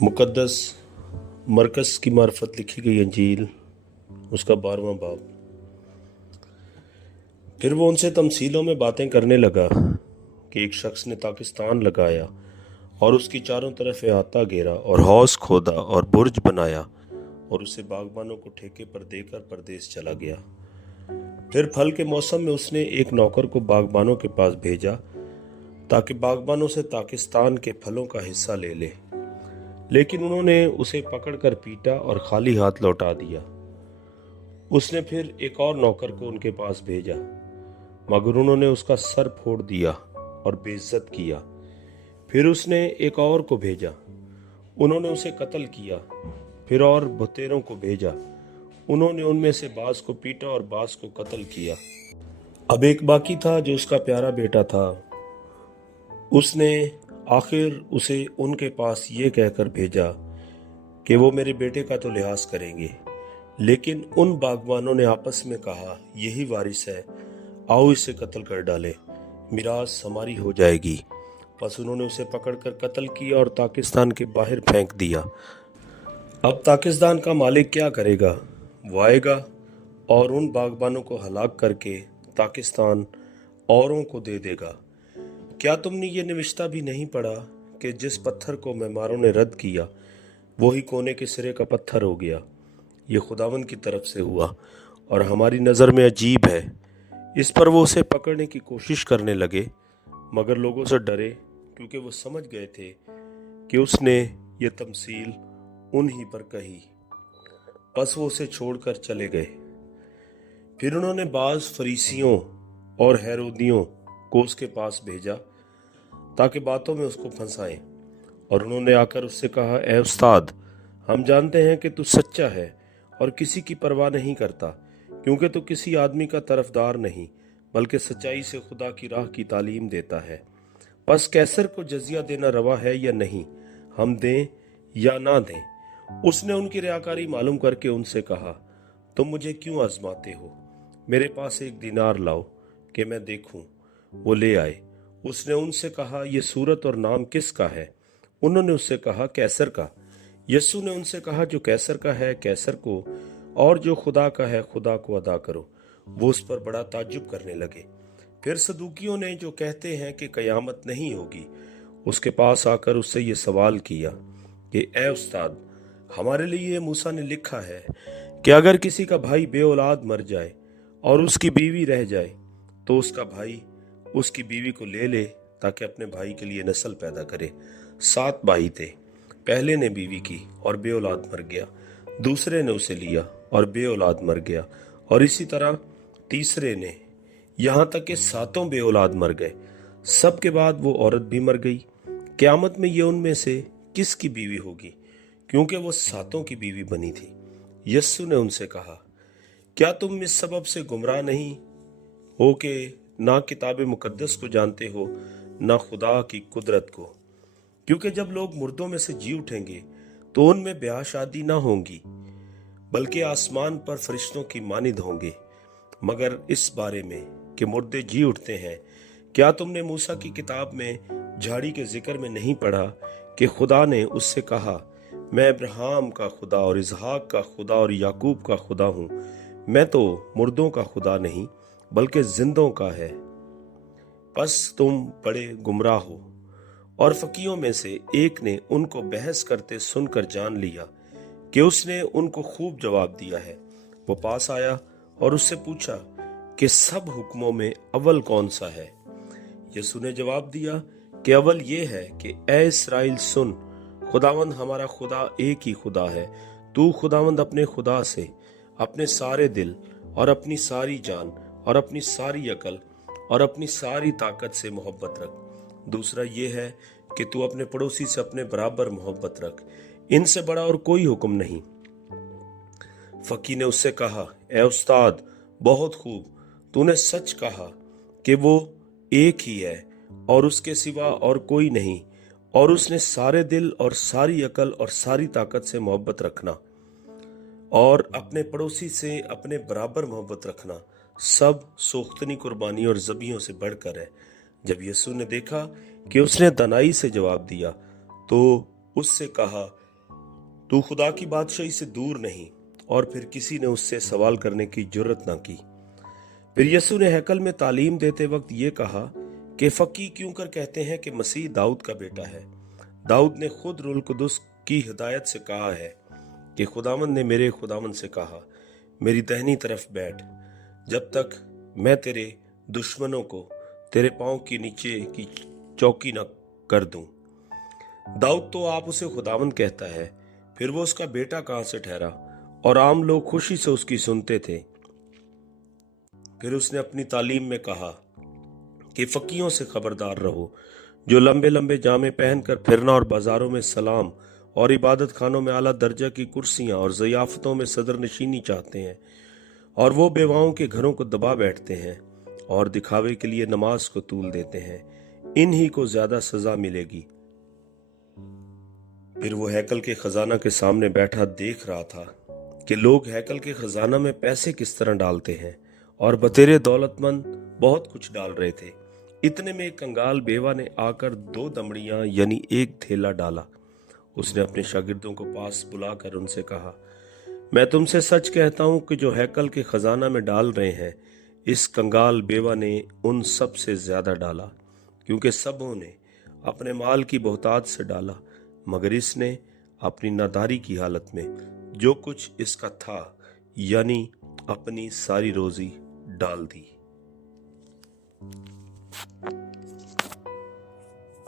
मुक़द्दस मरकज़ की मार्फत लिखी गई अंजील उसका 12वां बाब। फिर वो उनसे तमसीलों में बातें करने लगा कि एक शख्स ने ताकिस्तान लगाया और उसकी चारों तरफ अहाता घेरा और हौज़ खोदा और बुर्ज बनाया और उसे बागबानों को ठेके पर देकर परदेस चला गया। फिर फल के मौसम में उसने एक नौकर को बागबानों के पास भेजा ताकि बागबानों से ताकिस्तान के फलों का हिस्सा ले ले, लेकिन उन्होंने उसे पकड़कर पीटा और खाली हाथ लौटा दिया। उसने फिर एक और नौकर को उनके पास भेजा, मगर उन्होंने उसका सर फोड़ दिया और बेइज्जत किया। फिर उसने एक और को भेजा, उन्होंने उसे कत्ल किया। फिर और बहुतेरों को भेजा, उन्होंने उनमें से बाज को पीटा और बाज को कत्ल किया। अब एक बाकी था जो उसका प्यारा बेटा था। उसने आखिर उसे उनके पास ये कहकर भेजा कि वो मेरे बेटे का तो लिहाज करेंगे, लेकिन उन बागबानों ने आपस में कहा, यही वारिस है, आओ इसे कत्ल कर डाले, मिरास हमारी हो जाएगी। बस उन्होंने उसे पकड़कर कत्ल किया और ताकिस्तान के बाहर फेंक दिया। अब ताकिस्तान का मालिक क्या करेगा? वो आएगा और उन बागबानों को हलाक करके ताकिस्तान औरों को दे देगा। क्या तुमने ये निविश्ता भी नहीं पढ़ा कि जिस पत्थर को मेमारों ने रद्द किया वही कोने के सिरे का पत्थर हो गया? ये खुदावन की तरफ से हुआ और हमारी नज़र में अजीब है। इस पर वो उसे पकड़ने की कोशिश करने लगे, मगर लोगों से डरे, क्योंकि वो समझ गए थे कि उसने ये तमसील उन्हीं पर कही। बस वो उसे छोड़कर चले गए। फिर उन्होंने बाज फरीसियों और हेरोदियों को उसके पास भेजा ताकि बातों में उसको फंसाएं, और उन्होंने आकर उससे कहा, ए उस्ताद, हम जानते हैं कि तू सच्चा है और किसी की परवाह नहीं करता, क्योंकि तू किसी आदमी का तरफदार नहीं बल्कि सच्चाई से खुदा की राह की तालीम देता है। बस कैसर को जजिया देना रवा है या नहीं, हम दें या ना दें? उसने उनकी रियाकारी मालूम करके उनसे कहा, तुम मुझे क्यों आजमाते हो? मेरे पास 1 दीनार लाओ कि मैं देखूं। वो ले आए। उसने उनसे कहा, ये सूरत और नाम किसका है? उन्होंने उससे कहा, कैसर का। यस्सु ने उनसे कहा, जो कैसर का है कैसर को, और जो खुदा का है खुदा को अदा करो। वो उस पर बड़ा ताज्जुब करने लगे। फिर सदूकियों ने, जो कहते हैं कि कयामत नहीं होगी, उसके पास आकर उससे ये सवाल किया कि ए उस्ताद, हमारे लिए मूसा ने लिखा है कि अगर किसी का भाई बे औलाद मर जाए और उसकी बीवी रह जाए तो उसका भाई उसकी बीवी को ले ले ताकि अपने भाई के लिए नस्ल पैदा करे। 7 भाई थे। पहले ने बीवी की और बे औलाद मर गया, दूसरे ने उसे लिया और बे औलाद मर गया, और इसी तरह तीसरे ने, यहाँ तक कि 7 बे औलाद मर गए। सब के बाद वो औरत भी मर गई। क़यामत में ये उनमें से किसकी बीवी होगी, क्योंकि वो 7 की बीवी बनी थी। यस्सु ने उनसे कहा, क्या तुम इस सबब से गुमराह नहीं हो कि ना किताब मुकद्दस को जानते हो ना खुदा की कुदरत को? क्योंकि जब लोग मुर्दों में से जी उठेंगे तो उनमें ब्याह शादी ना होंगी, बल्कि आसमान पर फरिश्तों की मानिद होंगे। मगर इस बारे में कि मुर्दे जी उठते हैं, क्या तुमने मूसा की किताब में झाड़ी के जिक्र में नहीं पढ़ा कि खुदा ने उससे कहा, मैं अब्राहम का खुदा और इसहाक का खुदा और याकूब का खुदा हूँ। मैं तो मुर्दों का खुदा नहीं बल्कि जिंदों का है। बस तुम बड़े गुमराह हो। और फकीयों में से एक ने उनको बहस करते सुनकर जान लिया कि उसने उनको खूब जवाब दिया है। वो पास आया और उससे पूछा कि सब हुक्मों में अव्वल कौन सा है? यीशु ने जवाब दिया कि अव्वल ये है कि ए इस्राएल सुन, खुदावंद हमारा खुदा एक ही खुदा है। तू खुदावंद अपने खुदा से अपने सारे दिल और अपनी सारी जान और अपनी सारी अकल और अपनी सारी ताकत से मोहब्बत रख। दूसरा ये है कि तू अपने पड़ोसी से अपने बराबर मोहब्बत रख। इनसे बड़ा और कोई हुक्म नहीं। फकी ने उससे कहा, ए उस्ताद, बहुत खूब, तूने सच कहा कि वो एक ही है और उसके सिवा और कोई नहीं, और उसने सारे दिल और सारी अकल और सारी ताकत से मोहब्बत रखना और अपने पड़ोसी से अपने बराबर मोहब्बत रखना सब सोख्तनी कुर्बानी और ज़बियों से बढ़कर है। जब यीशु ने देखा कि उसने दनाई से जवाब दिया तो उससे कहा, तू खुदा की बादशाही से दूर नहीं। और फिर किसी ने उससे सवाल करने की जुर्रत ना की। फिर यीशु ने हैकल में तालीम देते वक्त ये कहा कि फकी क्यों कर कहते हैं कि मसीह दाऊद का बेटा है। दाऊद ने खुद रूहुल कुदस की हिदायत से कहा है कि खुदावंद ने मेरे खुदावंद से कहा, मेरी दाहिनी तरफ बैठ, जब तक मैं तेरे दुश्मनों को तेरे पांव के नीचे की चौकी न कर दूं। दाऊद तो आप उसे खुदावंद कहता है, फिर वो उसका बेटा कहां से ठहरा? और आम लोग खुशी से उसकी सुनते थे। फिर उसने अपनी तालीम में कहा कि फकीयों से खबरदार रहो, जो लंबे लंबे जामे पहनकर फिरना और बाजारों में सलाम और इबादत खानों में आला दर्जा की कुर्सियां और ज़ियाफतों में सदर नशीनी चाहते हैं, और वो बेवाओं के घरों को दबा बैठते हैं और दिखावे के लिए नमाज को तूल देते हैं, इन्हीं को ज्यादा सजा मिलेगी। फिर वो हैकल के खजाना के सामने बैठा देख रहा था कि लोग हैकल के खजाना में पैसे किस तरह डालते हैं, और बतेरे दौलतमंद बहुत कुछ डाल रहे थे। इतने में एक कंगाल बेवा ने आकर 2 दमड़ियां यानी एक थैला डाला। उसने अपने शागिर्दों को पास बुलाकर उनसे कहा, मैं तुमसे सच कहता हूं कि जो हैकल के खजाना में डाल रहे हैं, इस कंगाल बेवा ने उन सब से ज्यादा डाला, क्योंकि सबों ने अपने माल की बहुतात से डाला, मगर इसने अपनी नादारी की हालत में जो कुछ इसका था यानी अपनी सारी रोजी डाल दी।